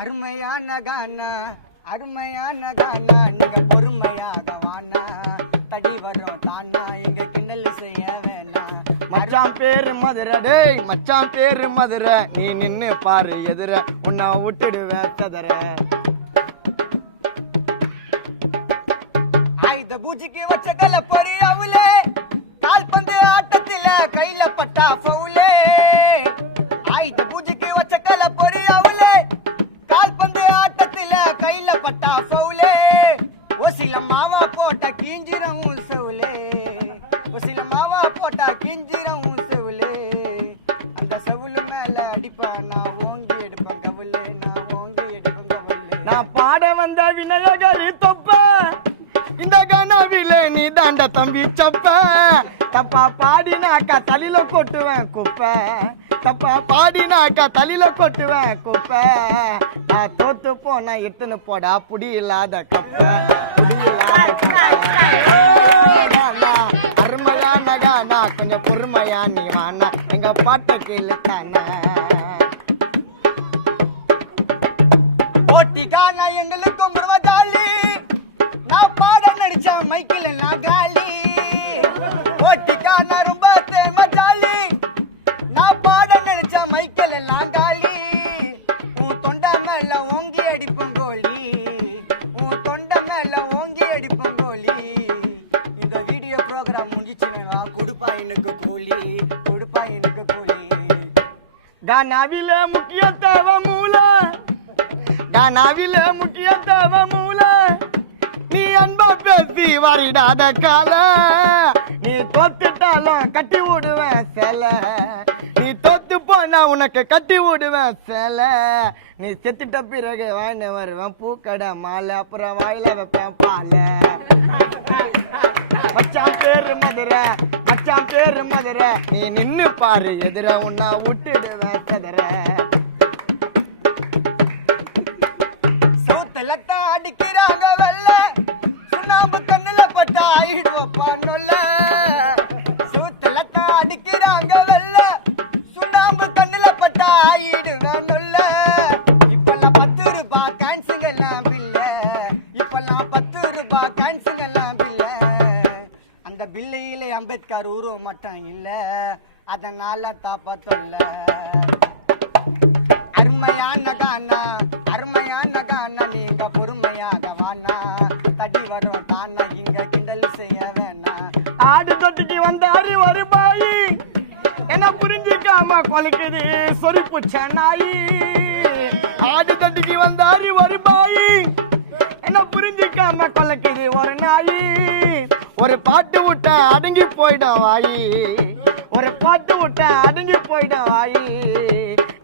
அருமையான கானா அருமையான கானா நீங்க பொறுமையாக வானா தடி வரும் தானா எங்க கிண்டல் செய்ய வேணாம். மச்சான் பேரு மதுரை டேய் மச்சான் பேரு மதுரை நீ நின்னு பாரு எதிர உன்னை விட்டுடுவேன் சதுர. ஆயுத பூஜைக்கு வச்ச கல பொறி அவளே கால்பந்து ஆட்டத்தில கையில பட்டா ஃபவுலே. ஆயுத பூஜைக்கு வச்ச கல பொறி அவளே கால்பந்து ஆட்டத்தில கையில பட்டா ஃபவுலே. ஒசில மாவா போட்ட கிஞ்சிரம் செவுலே ஒசில மாவா போட்டா கிஞ்சிரம் செவுலே. அந்த செவுலு மேல அடிப்பா நான் ஓங்கி எடுப்பேன் கவுலே நான் ஓங்கி எடுப்பேன் கவுலே. நான் பாட வந்த விநாயகரி தொப்ப இந்த கனவிலே நீ தாண்ட தம்பி சப்ப. தப்பா பாடினாக்கா தலையில கொட்டுவேன் குப்பை தப்பா பாடினாக்கா தலையில கொட்டுவேன் குப்பை. நான் தோத்து போனா எட்டுன்னு போடா புடி இல்லாத கப்ப புடி இல்லாத அருமையான கானா கொஞ்சம் பொறுமையா நீ வானா எங்க பாட்டை கேளு தானே. ஓட்டிக்கானா எங்களுக்கும் முருவதாளி நான் பாட நடிச்ச மைக்கில் நான் காலி. ஓட்டிக்கானா ரொம்ப தேமஜாலி நான் பாட நடிச்ச மைக்கில் நான் காலி. உன் தொண்டை மேல ஓங்கி அடிப்போம் கோலி உன் தொண்டை மேல ஓங்கி அடிப்போம் கோலி. இந்த வீடியோ ப்ரோக்ராம் முடிச்சுனா கொடுப்பா எனக்கு கூலி கொடுப்பா எனக்கு கூலி. கானாவில முக்கிய தேவை மூளை கானாவில முக்கிய தேவை மூளை நீ அன்பா பேசி வாரிடாத கால. நீ தோத்துட்டாலும் கட்டி விடுவேன் சேல நீ தோத்து போனா உனக்கு கட்டி விடுவேன் சேல. நீ செத்துட்ட பிறகு வாங்கிட்டு வருவேன் பூக்கடை மாலை அப்புறம் வாயில வைப்பேன் பால. மச்சான் பேரு மதுரை மச்சான் பேரு மதுரை நீ நின்னு பாரு எதிர உன்னை விட்டுடுவேன் சதுர. சோத்தலத்த அடிக்கிறாங்க வெள்ள சுண்ணாம்பு கண்ணுல பட்டா ஆயிடுவப்பா நொல்ல. சோத்தலத்த அடிக்கிறாங்க வெள்ள சுண்ணாம்பு கண்ணுல பட்டா ஆயிடுவேன் நொல்ல. இப்பெல்லாம் 10 ரூபாய் கான்ஸுங்கெல்லாம் பில்ல இப்பெல்லாம் 10 ரூபாய் கான்ஸுங்கெல்லாம் பில்ல. அந்த பில்லையிலே அம்பேத்கர் உருவம் மட்டும் இல்ல அதனால தாப்பா தொல்ல. அருமையான கானா அருமையான கானா நீங்க பொறுமையாக வானா தடி வரும் தானா இங்க கிண்டல் செய்ய வேணாம். ஆடு தொட்டிக்கு வந்தாரு ஒரு பாயி என்ன புரிஞ்சுக்காம கொலைக்குது சொறி புச்ச நாயி. ஆடு தொட்டிக்கு வந்தாரு ஒரு பாயி என்ன புரிஞ்சுக்காம கொலைக்குது ஒரு நாயி. ஒரு பாட்டு விட்ட அடங்கி போயிடும் வாயி ஒரு பாட்டு விட்ட அடங்கி போயிடும் வாயி.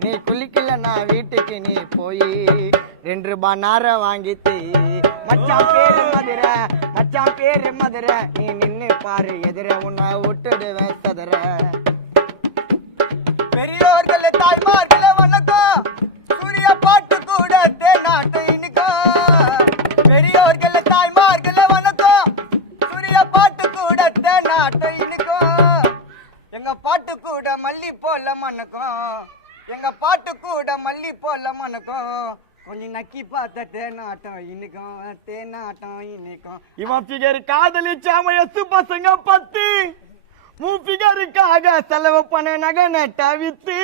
நீ குளிக்கலன்னா வீட்டுக்கு நீ போய் 2 ரூபாய் நார வாங்கித்து. மச்சான் பேரு மதுரை மச்சான் பேரு மதுரை நீ நின்னு பாரு எதிர உன்னை விட்டுடுவேன் சதுர. பெரியோர்களே தாய்மார்களே வணக்கம் சூரிய பாட்டு கூட தேநாட்டு இனிக்கும். பெரியோர்களே தாய்மார்களே வணக்கம் சூரிய பாட்டு கூட தேநாட்டு இனிக்கும். எங்க பாட்டு கூட மல்லி போல மணக்கும் எங்க பாட்டு கூட மல்லி போல மணக்கும். கொஞ்சம் நக்கி பார்த்த தேனாட்டம் இனிக்கும் தேனாட்டம் இனிக்கும். இவன் ஃபிகர் காதலிச்சா வயசு பசங்க 10 உன் ஃபிகருக்காக செலவு பண்ண நகை நட்ட வித்து.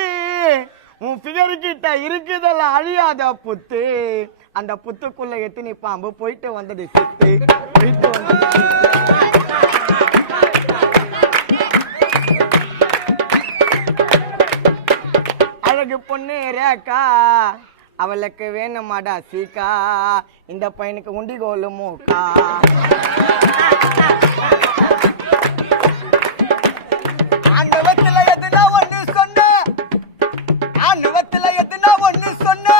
உன் ஃபிகரு கிட்ட இருக்குதல்ல அழியாத புத்து அந்த புத்துக்குள்ள எத்தினி பாம்பு போயிட்டு வந்தது சித்து போயிட்டு வந்தது அழகு பொண்ணு ரேக்கா அவளுக்கு வேணுமாடா சீக்கா இந்த பையனுக்கு உண்டிகோலு மூக்கா. ஆண்டவத்துல எதுனா ஒண்ணு சொன்ன ஆண்டவத்துல எதுனா ஒண்ணு சொன்ன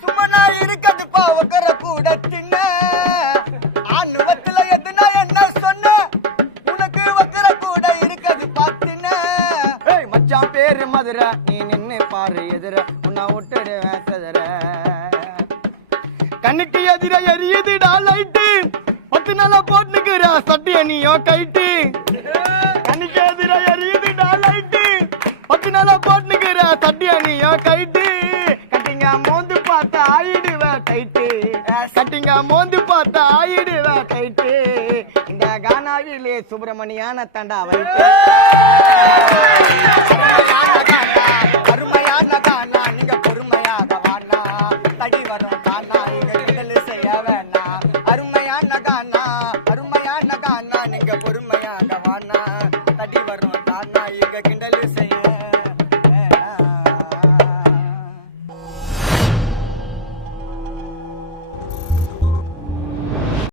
சுமனா இருக்கது பாவக்கற கூட தின்ன. ஆண்டவத்துல எதுனா என்ன சொன்ன உனக்கு வக்கற கூட இருக்கது பாத்தின. ஏய் மச்சான் பேரு மதுரை நீ நின்னு பாரு எதிர உன்னை விட்டுடுவேன் சதுர. கண்ணுக்கு எதிர எரியுதுடா லைட்டு 10 நாளா போட்டுக்கிற சட்டிய நீயோ கைட்டு. கண்ணுக்கு எதிர எரியுதுடா லைட்டு 10 நாளா போட்டுக்கிற சட்டிய நீயோ கைட்டு. கட்டிங்க மோந்து பார்த்த ஆயிடு கட்டிங்க மோந்து பார்த்தா ஆயிடுவா கைட்டு இந்த கானாவிலே சுப்பிரமணியான தண்டா வைத்து